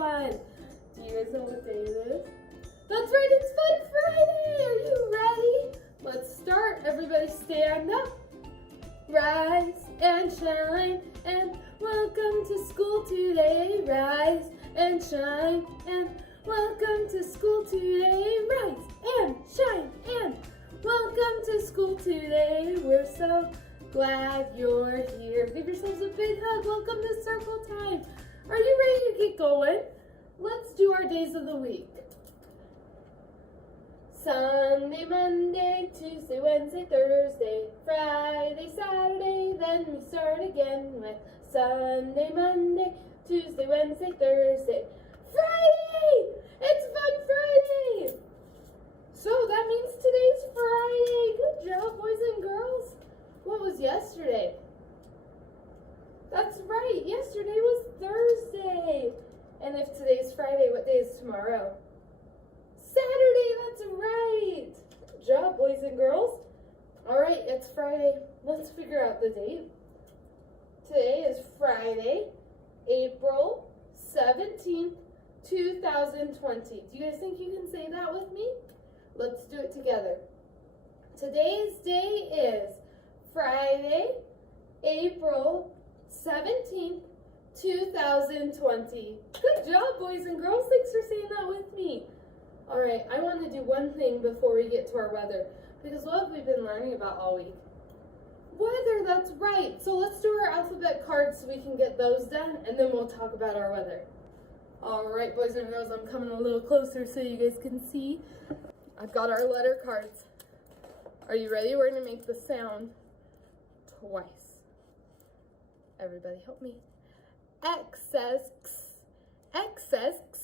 fun. Do you guys know what day it is? That's right, it's Fun Friday. Are you ready? Let's start. Everybody stand up. Rise and shine and welcome to school today. Rise and shine and welcome to school today. Rise and shine and welcome to school today. We're so glad you're here. Give yourselves a big hug. Welcome to circle time. Are you ready to get going? Let's do our days of the week. Sunday, Monday, Tuesday, Wednesday, Thursday, Friday, Saturday, then we start again with Sunday, Monday, Tuesday, Wednesday, Thursday, Friday! It's Fun Friday! So that means today's Friday. Good job, boys and girls. What was yesterday? That's right, yesterday was Thursday. And if today's Friday, what day is tomorrow? Saturday, that's right. Good job, boys and girls. All right, it's Friday. Let's figure out the date. Today is Friday, April 17th, 2020. Do you guys think you can say that with me? Let's do it together. Today's day is Friday, April 17th, 2020. Good job, boys and girls. Thanks for saying that with me. All right, I want to do one thing before we get to our weather, because what have we been learning about all week? Weather, that's right. So let's do our alphabet cards so we can get those done, and then we'll talk about our weather. All right, boys and girls, I'm coming a little closer so you guys can see. I've got our letter cards. Are you ready? We're going to make the sound twice. Everybody help me. X says X. X says X.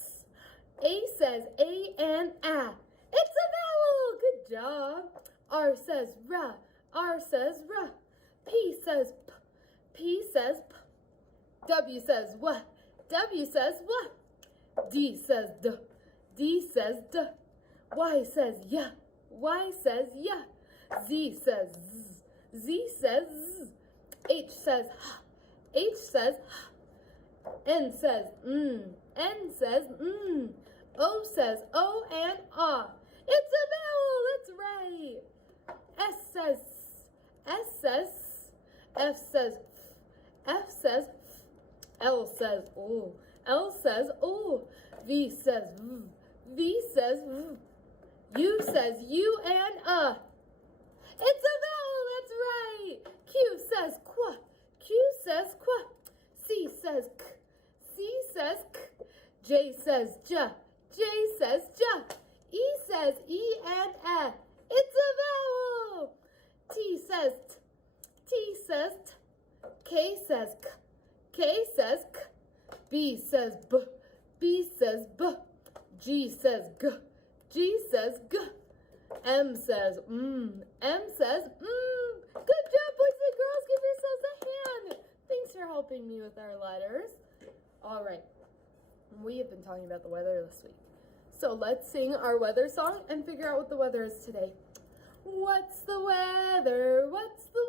A says A and A. It's a vowel. Good job. R says R. R says R. P says P. P says P. W says W. W says W. D says D. D says D. Y says Y. Y says Y. Z says Z. Z says Z. H says H. H says H. N says N says O says O and Ah. It's a vowel, that's right. S says S says F says F says L says O. L says O. V says V. V says V. U says U and It's a vowel, that's right. Q says Qu. Q says Qu. C says K. C says K. J says J. J says J. E says E and E. It's a vowel. T says T. T says T. K says K. K says K. B says B. B says B. G says G. G says G. M says M says Good job, boys and girls. Give yourselves a hand. Thanks for helping me with our letters. All right. We have been talking about the weather this week. So let's sing our weather song and figure out what the weather is today. What's the weather? What's the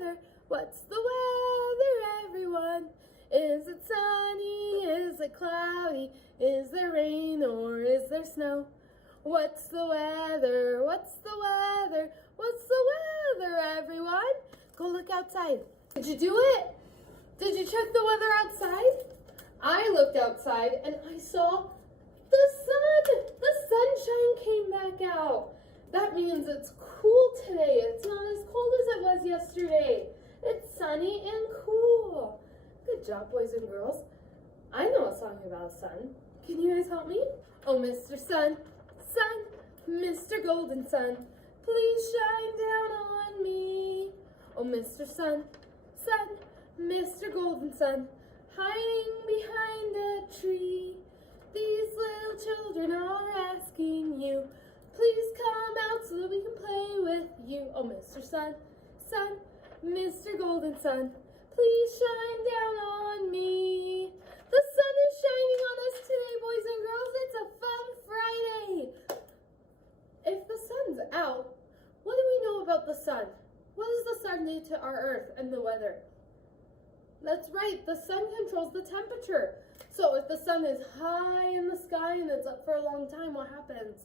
weather? What's the weather, everyone? Is it sunny? Is it cloudy? Is there rain or is there snow? What's the weather? What's the weather? What's the weather, everyone? Go look outside. Did you do it? Did you check the weather outside? I looked outside and I saw the sun. The sunshine came back out. That means it's cool today. It's not as cold as it was yesterday. It's sunny and cool. Good job, boys and girls. I know a song about a sun. Can you guys help me? Oh, Mr. Sun, Sun, Mr. Golden Sun, please shine down on me. Oh, Mr. Sun, Sun, Mr. Golden Sun, hiding behind a tree. These little children are asking you, please come out so that we can play with you. Oh, Mr. Sun, Sun, Mr. Golden Sun, please shine down on me. The sun is shining on us today, boys and girls. It's a fun Friday. If the sun's out, what do we know about the sun? What does the sun do to our earth and the weather? That's right, the sun controls the temperature. So if the sun is high in the sky and it's up for a long time, what happens?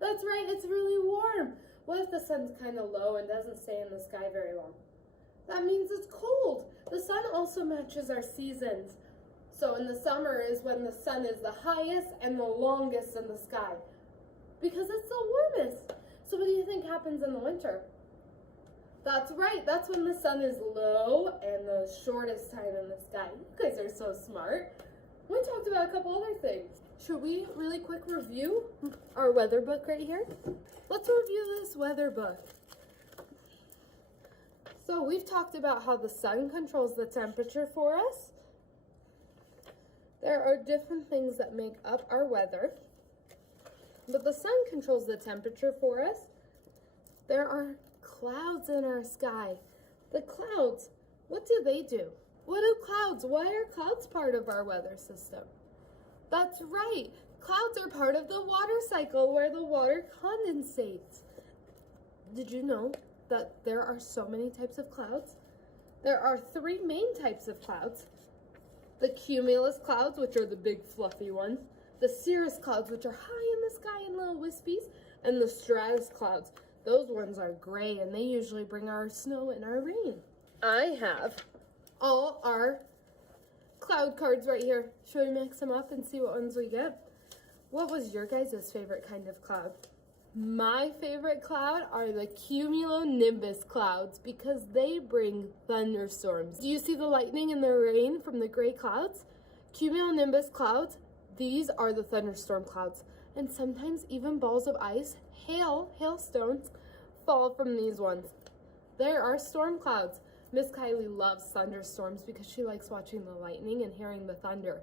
That's right, it's really warm. What if the sun's kind of low and doesn't stay in the sky very long? That means it's cold. The sun also matches our seasons. So in the summer is when the sun is the highest and the longest in the sky because it's the warmest. So what do you think happens in the winter? That's right, that's when the sun is low and the shortest time in the sky. You guys are so smart. We talked about a couple other things. Should we really quick review our weather book right here? Let's review this weather book. So we've talked about how the sun controls the temperature for us. There are different things that make up our weather, but the sun controls the temperature for us. There are clouds in our sky. The clouds, what do they do? What do clouds, why are clouds part of our weather system? That's right, clouds are part of the water cycle where the water condensates. Did you know that there are so many types of clouds? There are three main types of clouds. The cumulus clouds, which are the big fluffy ones. The cirrus clouds, which are high in the sky and little wispies. And the stratus clouds. Those ones are gray and they usually bring our snow and our rain. I have all our cloud cards right here. Should we mix them up and see what ones we get? What was your guys' favorite kind of cloud? My favorite cloud are the cumulonimbus clouds because they bring thunderstorms. Do you see the lightning and the rain from the gray clouds? Cumulonimbus clouds, these are the thunderstorm clouds. And sometimes even balls of ice, hailstones, fall from these ones. There are storm clouds. Miss Kylie loves thunderstorms because she likes watching the lightning and hearing the thunder.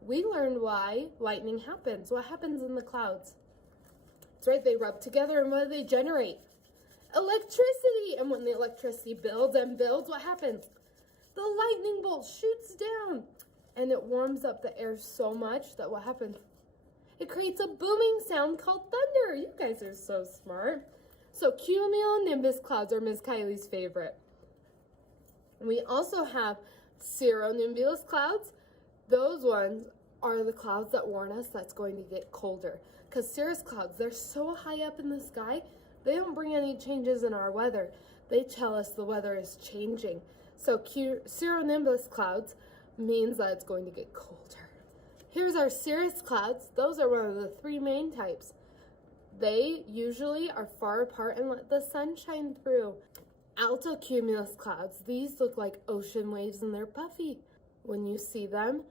We learned why lightning happens. What happens in the clouds? That's right, they rub together and what do they generate? Electricity! And when the electricity builds and builds, what happens? The lightning bolt shoots down and it warms up the air so much that what happens? It creates a booming sound called thunder. You guys are so smart. So cumulonimbus clouds are Miss Kylie's favorite. We also have cirronimbus clouds. Those ones are the clouds that warn us that's going to get colder. Because cirrus clouds, they're so high up in the sky, they don't bring any changes in our weather. They tell us the weather is changing. So cirronimbus clouds means that it's going to get colder. Here's our cirrus clouds. Those are one of the three main types. They usually are far apart and let the sun shine through. Altocumulus clouds, these look like ocean waves and they're puffy. When you see them,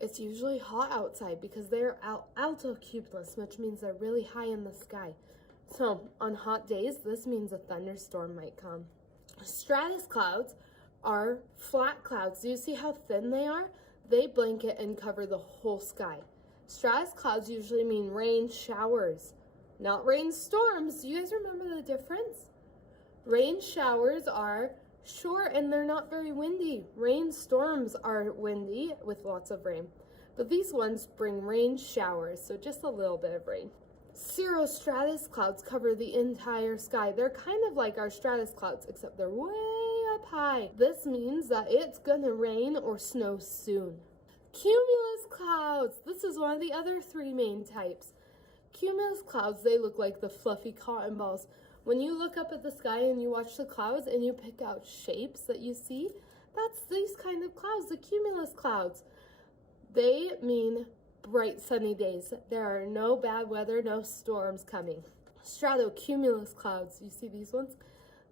it's usually hot outside because they're altocumulus, which means they're really high in the sky. So on hot days, this means a thunderstorm might come. Stratus clouds are flat clouds. Do you see how thin they are? They blanket and cover the whole sky. Stratus clouds usually mean rain showers, not rain storms. Do you guys remember the difference? Rain showers are short and they're not very windy. Rain storms are windy with lots of rain. But these ones bring rain showers, so just a little bit of rain. Cirrostratus clouds cover the entire sky. They're kind of like our stratus clouds, except they're way up high. This means that it's gonna rain or snow soon. Cumulus clouds. This is one of the other three main types. Cumulus clouds, they look like the fluffy cotton balls. When you look up at the sky and you watch the clouds and you pick out shapes that you see, that's these kind of clouds, the cumulus clouds. They mean bright sunny days. There are no bad weather, no storms coming. Stratocumulus clouds, you see these ones?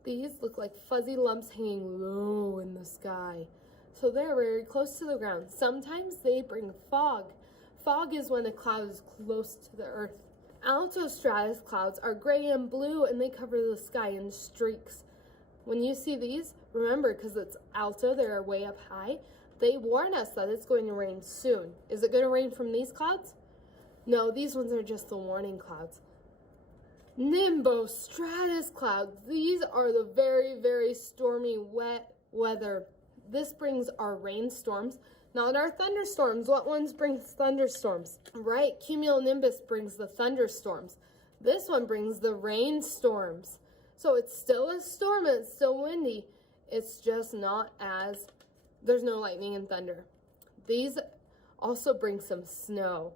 These look like fuzzy lumps hanging low in the sky. So they're very close to the ground. Sometimes they bring fog. Fog is when a cloud is close to the earth. Altostratus clouds are gray and blue and they cover the sky in streaks. When you see these, remember, because it's alto, they're way up high, they warn us that it's going to rain soon. Is it going to rain from these clouds? No, these ones are just the warning clouds. Nimbostratus clouds. These are the very, very stormy, wet weather. This brings our rainstorms, not our thunderstorms. What ones bring thunderstorms? Right, cumulonimbus brings the thunderstorms. This one brings the rainstorms. So it's still a storm, it's still windy. It's just not as there's no lightning and thunder. These also bring some snow.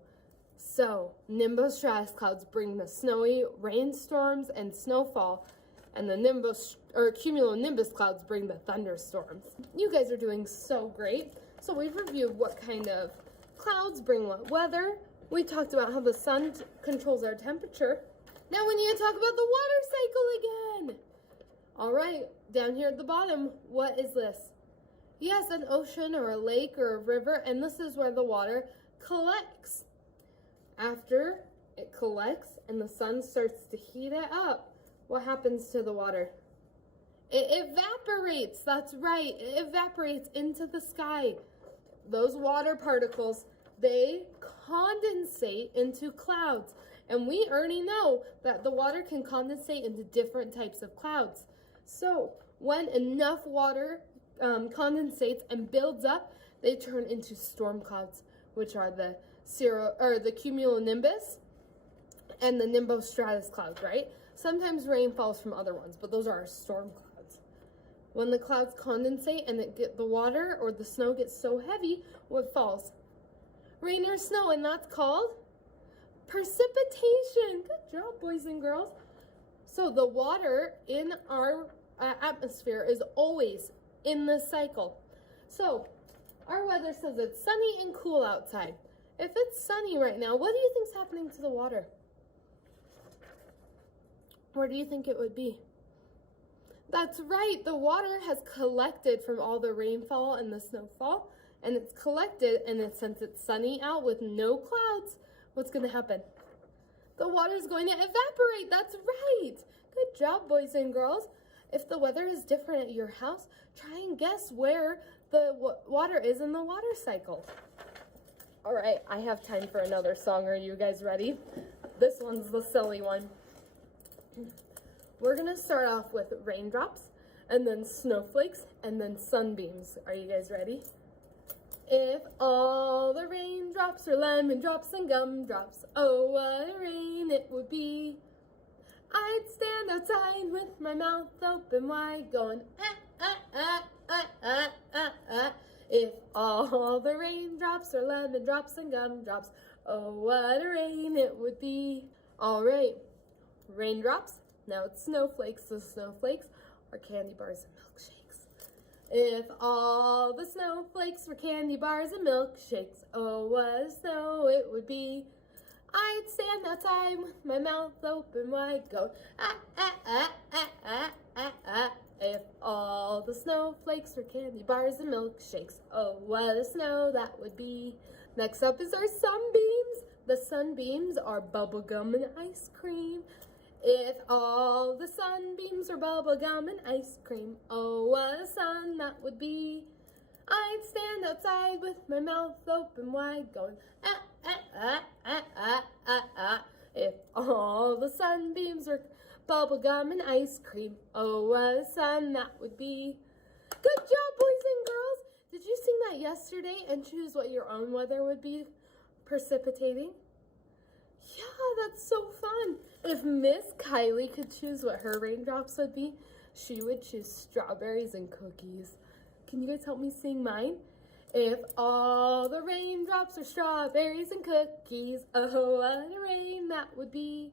So, nimbostratus clouds bring the snowy rainstorms and snowfall, and the cumulonimbus clouds bring the thunderstorms. You guys are doing so great. So we've reviewed what kind of clouds bring what weather. We talked about how the sun controls our temperature. Now we need to talk about the water cycle again. All right, down here at the bottom, what is this? Yes, an ocean or a lake or a river, and this is where the water collects. After it collects and the sun starts to heat it up, what happens to the water? It evaporates. That's right. It evaporates into the sky. Those water particles, they condensate into clouds. And we already know that the water can condensate into different types of clouds. So when enough water condensates and builds up, they turn into storm clouds, which are the cumulonimbus and the nimbostratus clouds, right? Sometimes rain falls from other ones, but those are our storm clouds. When the clouds condensate and the water or the snow gets so heavy, what falls? Rain or snow, and that's called precipitation. Good job, boys and girls. So the water in our atmosphere is always in this cycle. So our weather says it's sunny and cool outside. If it's sunny right now, what do you think's happening to the water? Where do you think it would be? That's right, the water has collected from all the rainfall and the snowfall, and it's collected, and since it's sunny out with no clouds, what's going to happen? The water is going to evaporate. That's right. Good job, boys and girls. If the weather is different at your house, try and guess where the water is in the water cycle. All right, I have time for another song. Are you guys ready? This one's the silly one. We're gonna start off with raindrops, and then snowflakes, and then sunbeams. Are you guys ready? If all the raindrops were lemon drops and gumdrops, oh what a rain it would be. I'd stand outside with my mouth open wide going ah ah ah ah ah ah ah. If all the raindrops were lemon drops and gumdrops, oh what a rain it would be. All right. Raindrops, now it's snowflakes. So snowflakes are candy bars and milkshakes. If all the snowflakes were candy bars and milkshakes, oh what a snow it would be. I'd stand outside with my mouth open wide going ah ah ah ah ah ah ah. If all the snowflakes were candy bars and milkshakes, oh what a snow that would be. Next up is our sunbeams. The sunbeams are bubblegum and ice cream. If all the sunbeams were bubblegum and ice cream, oh what a sun that would be. I'd stand outside with my mouth open wide going ah ah ah ah ah ah ah. If all the sunbeams were bubblegum and ice cream, oh what a sun that would be. Good job, boys and girls. Did you sing that yesterday and choose what your own weather would be precipitating? Yeah, that's so fun. If Miss Kylie could choose what her raindrops would be, she would choose strawberries and cookies. Can you guys help me sing mine? If all the raindrops are strawberries and cookies, oh what a rain that would be.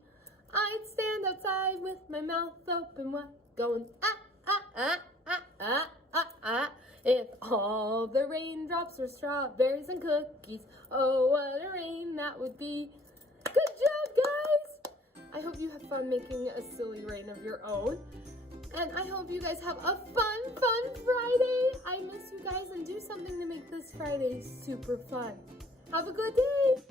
I'd stand outside with my mouth open wide going ah ah ah ah ah ah ah. If all the raindrops were strawberries and cookies, oh what a rain that would be. Good job, guys! I hope you have fun making a silly rain of your own. And I hope you guys have a fun Friday. I miss you guys, and do something to make this Friday super fun. Have a good day!